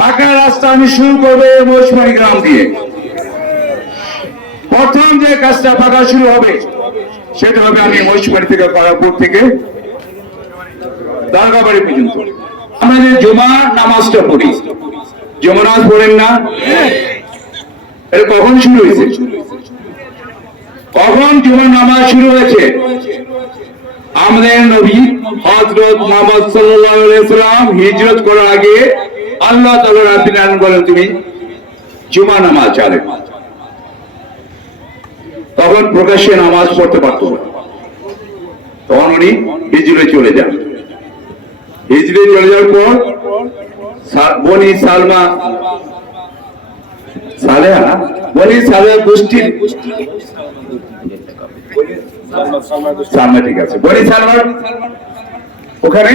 পাকা রাস্তা আমি শুরু করব মৌসুমারি গ্রাম দিয়ে। প্রথম যে কাজটা পাকা শুরু হবে, সেটা হবে আমি মৌসুমারি থেকে করাপুর থেকে দরগাবাড়ি পর্যন্ত। আমরা যে জমা নামাজটা পড়ি জমা নামাজ পড়েন না? এটা কখন শুরু হয়েছে? কখন জুমার নামাজ শুরু হয়েছে? আমাদের নবী হযরত মুহাম্মদ সাল্লাম হিজরত করার আগে আল্লাহ তাআলা রাব্বুল আলামিন বলেন তুমি জুমা নামাজ চালে তখন প্রকাশ্যে নামাজ পড়তে পারতো না। তখন উনি হিজরে চলে যান। হিজরে চলে যাওয়ার পর বনি সালমা, সালেহা, বনি সালেহা গোষ্ঠীর সালমা ঠিক আছে। বনি সালমার ওখানে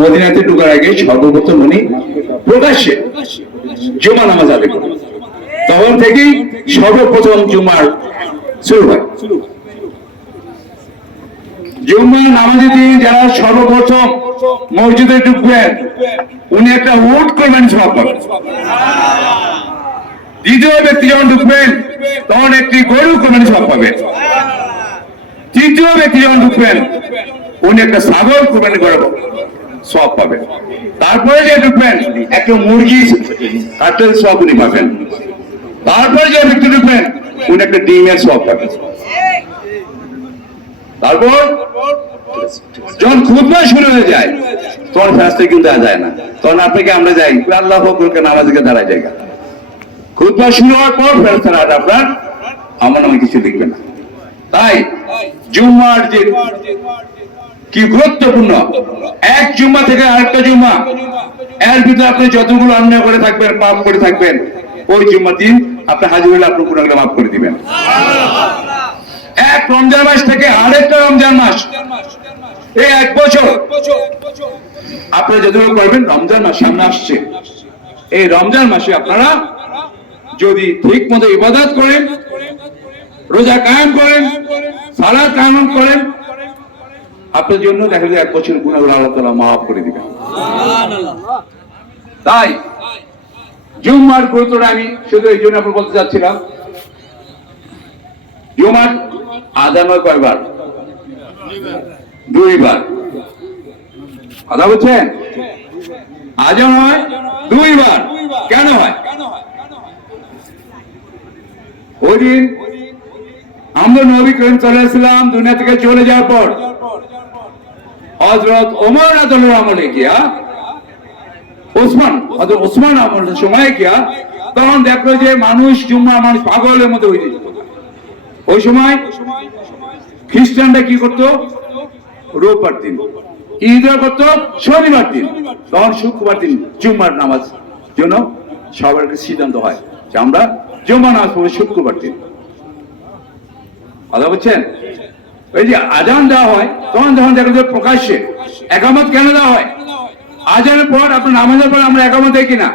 মদিনাতে ঢুকার আগে সর্বপ্রথম উনি প্রকাশ্যে জুমা নামাজ আদায় করেন তখন থেকেই সর্বপ্রথম জুমার শুরু হয়। জুম্মা নামাজে দিন যারা সর্বপ্রথম মসজিদে ঢুকবেন, উনি একটা ওট করবেন সব দ্বিতীয় ব্যক্তি যখন ঢুকবেন, তখন একটি গরু কোরবানি সব পাবেন তৃতীয় ব্যক্তি যখন ঢুকবেন, উনি একটা ছাগল কোরবানি করে সব পাবেন। তারপরে যে ঢুকবেন একটা মুরগি কাটেল সব উনি পাবেন। তারপরে যে ব্যক্তি ঢুকবেন, উনি একটা ডিমের সব পাবেন। তারপর যখন খুদবা শুরু হয়ে যায়, তখন ফেরাস্তে কিন্তু আর যায় না। তখন আপনাকে আমরা যাই আল্লাহ ফকরকে নামাজকে দাঁড়ায় জায়গা। খুদবা শুরু হওয়ার পর ফেরাস্তারা আপনার আমার নামে কিছু লিখবে না। তাই জুম্মার যে কি গুরুত্বপূর্ণ? এক জুম্মা থেকে আরেকটা জুম্মা। এর ভিতরে আপনি যতগুলো অন্যায় করে থাকবেন, পাপ করে থাকবেন, ওই জুম্মা দিন আপনি হাজির হলে আপনি গুণাগুলো মাফ করে দিবেন। এক রমজান মাস থেকে আরেকটা রমজান মাস। এই এক বছর। আপনারা যতগুলো করবেন রমজান মাস সামনে আসছে। এই রমজান মাসে আপনারা যদি ঠিক মতো ইবাদত করেন, রোজা কায়েম করেন সালাদ কায়েম করেন আপনার জন্য দেখা যায় এক বছর গুণাগুলো আল্লাহ তালা মাফ করে দিবেন। তাই জুম্মার গুরুত্বটা আমি শুধু এই জন্য আপনার বলতে চাচ্ছিলাম জুমার আদান হয় কয়বার? দুইবার। কথা বলছেন? আজান হয় দুইবার। কেন হয়? ওই দিন আমরা নবী করিম সাল্লাম দুনিয়া থেকে চলে যাওয়ার পর হজরত ওমর আদলের আমলে গিয়া, ওসমান হজরত ওসমান আমলের সময় গিয়া, তখন দেখল যে মানুষ জুম্মা মানুষ পাগলের মধ্যে হয়ে ওই সময় খ্রিস্টানরা কি করতো? রোববার দিন। ঈদরা করতো, শনিবার দিন। তখন শুক্রবার দিন জুম্মার নামাজ জন্য সবার একটা সিদ্ধান্ত হয় যে আমরা জুম্মা নামাজ পড়ব শুক্রবার দিন। কথা বলছেন? ওই যে আজান দেওয়া হয়, তখন যখন দেখা যায় প্রকাশ্যে একামত কেন দেওয়া হয়? আজানের পর আপনার নামাজের পর আমরা একামত দেখি না।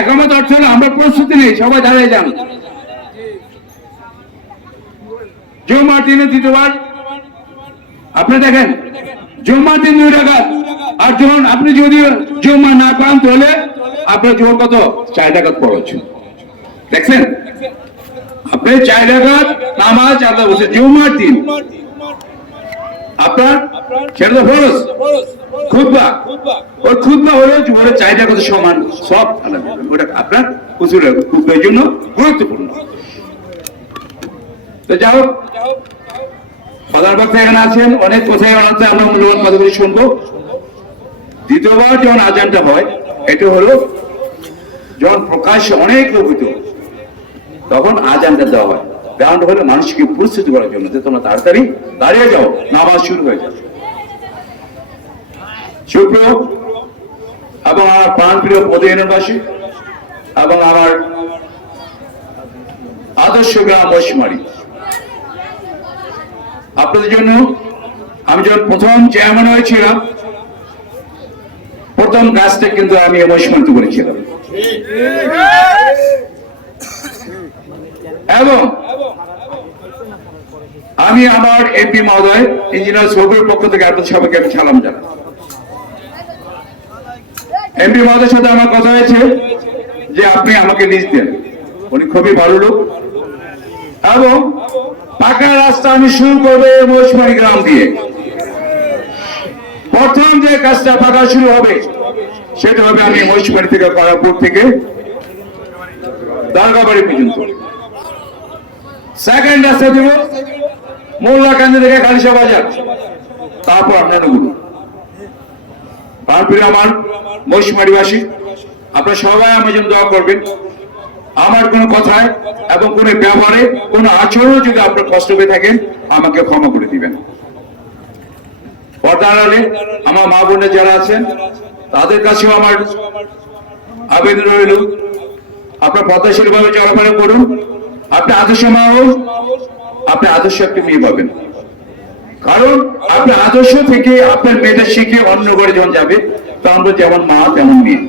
একামত অর্থ হলো আমরা প্রস্তুতি নেই, সবাই দাঁড়িয়ে যান। জুম্মার দিনে দ্বিতীয়বার, আপনি দেখেন জুম্মার দিন দুই টাকা আর যখন আপনি যদি জুম্মা না পান, তাহলে আপনার জোর কত? চার টাকা খরচ দেখছেন? আপনি চার টাকা নামাজ আল্লাহ বলছে জুম্মার দিন আপনার? সেটা তো ফরজ। খুদবা ওই খুদবা হলো টাকা তো সমান? সব ওটা আপনার উসুলের খুদবার জন্য গুরুত্বপূর্ণ। তো যাই হোক ফাদার বক্তা এখানে আছেন। অনেক কোথায় আছে আমরা মূল্যবান শুনব। দ্বিতীয়বার যখন আজানটা হয়, এটা হলো যখন প্রকাশ্যে অনেক লোক তখন আজানটা দেওয়া হয়। কারণটা হলো মানুষকে প্রস্তুতি করার জন্য যে তোমরা তাড়াতাড়ি দাঁড়িয়ে যাও নামাজ শুরু হয়ে যাবে। সুপ্রিয় এবং আমার প্রাণপ্রিয় পদিনবাসী এবং আমার আদর্শ গ্রাম বসমারি আপনাদের জন্য আমি যখন প্রথম চেয়ারম্যান হয়েছিলাম প্রথম কাজটা কিন্তু আমি বৈষ্ণন্ত করেছিলাম। এবং আমি আমার এমপি মহোদয় ইঞ্জিনিয়ার সৌকের পক্ষ থেকে আপনাদের সবাইকে আমি সালাম জানাই। এমপি মহোদয়ের সাথে আমার কথা হয়েছে যে আপনি আমাকে লিজ দেন। উনি খুবই ভালো লোক। এবং পাকা রাস্তা আমি শুরু করব মৌসুমারি গ্রাম দিয়ে। প্রথম যে কাজটা পাকা শুরু হবে, সেটা হবে আমি মৌসুমারি থেকে করাপুর থেকে দারগাবাড়ি পর্যন্ত। সেকেন্ড রাস্তা দিব। মোল্লাকান্দি থেকে খালিশা বাজার। তারপর আপনারগুলো তারপরে আমার মৌসুমারিবাসী আপনারা সবাই আমার জন্য দোয়া করবেন। আমার কোনো কথায় এবং কোনো ব্যবহারে, কোনো আচরণে যদি আপনার কষ্ট পেয়ে থাকেন, আমাকে ক্ষমা করে দিবেন। পর্দার আড়ালে আমার মা বোনের যারা আছেন, তাদের কাছেও আমার আবেদন রইল। আপনার পদ্মাশীল ভাবে চলাফেরা করুন। আপনি আদর্শ মা হোক আপনি আদর্শ একটা মেয়ে পাবেন। কারণ আপনি আদর্শ থেকে আপনার মেয়েটা শিখে অন্য ঘরে যখন যাবে, তখন তো যেমন মা তেমন মেয়ে।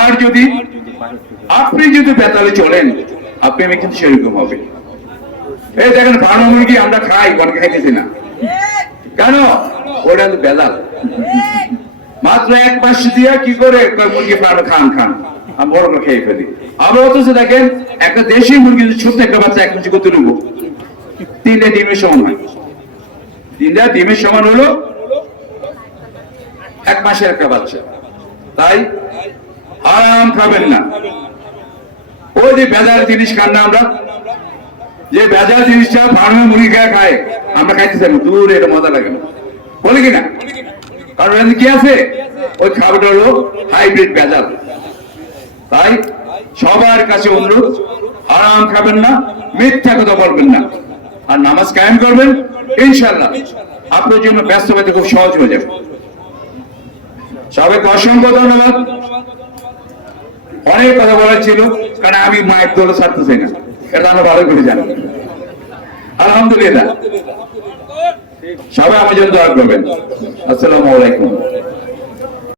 আর যদি আপনি যদি বেতালে চলেন, আপনি আমি কিন্তু সেরকম হবে। এই দেখেন ফার্ম মুরগি আমরা খাই, অনেকে খাইতেছি না। কেন? ওটা বেলাল। মাত্র এক মাস দিয়ে কি করে মুরগি ফার্মে খান খান। বড় করে খেয়ে ফেলি। অথচ দেখেন, একটা দেশি মুরগি ছোট্ট একটা বাচ্চা এক করতে নেব, তিনটা ডিমের সমান হয়। তিনটা ডিমের সমান হলো এক মাসের একটা বাচ্চা। তাই আরাম খাবেন না। ওই যে বেজার জিনিস খান না আমরা। যে বেজার জিনিসটা ফার্মে মুরগি খায় খায়, আমরা খাইতে চাই। দূর এটা মজা লাগে না। বলে কিনা কারণ কি আছে? ওই খাবারটা হলো হাইব্রিড বেজাল তাই সবার কাছে অনুরোধ আরাম খাবেন না, মিথ্যা কথা বলবেন না। আর নামাজ কায়েম করবেন ইনশাল্লাহ আপনার জন্য ব্যস্ত পেতে খুব সহজ হয়ে যাবে। সবাইকে অসংখ্য ধন্যবাদ। অনেক কথা বলার ছিল, কারণ আমি মায়ের দোলে ছাড়তে চাই না। এটা আমরা ভালো করে জানি। আলহামদুলিল্লাহ। সবাই আমার জন্য দোয়া করবেন। আসসালামু আলাইকুম।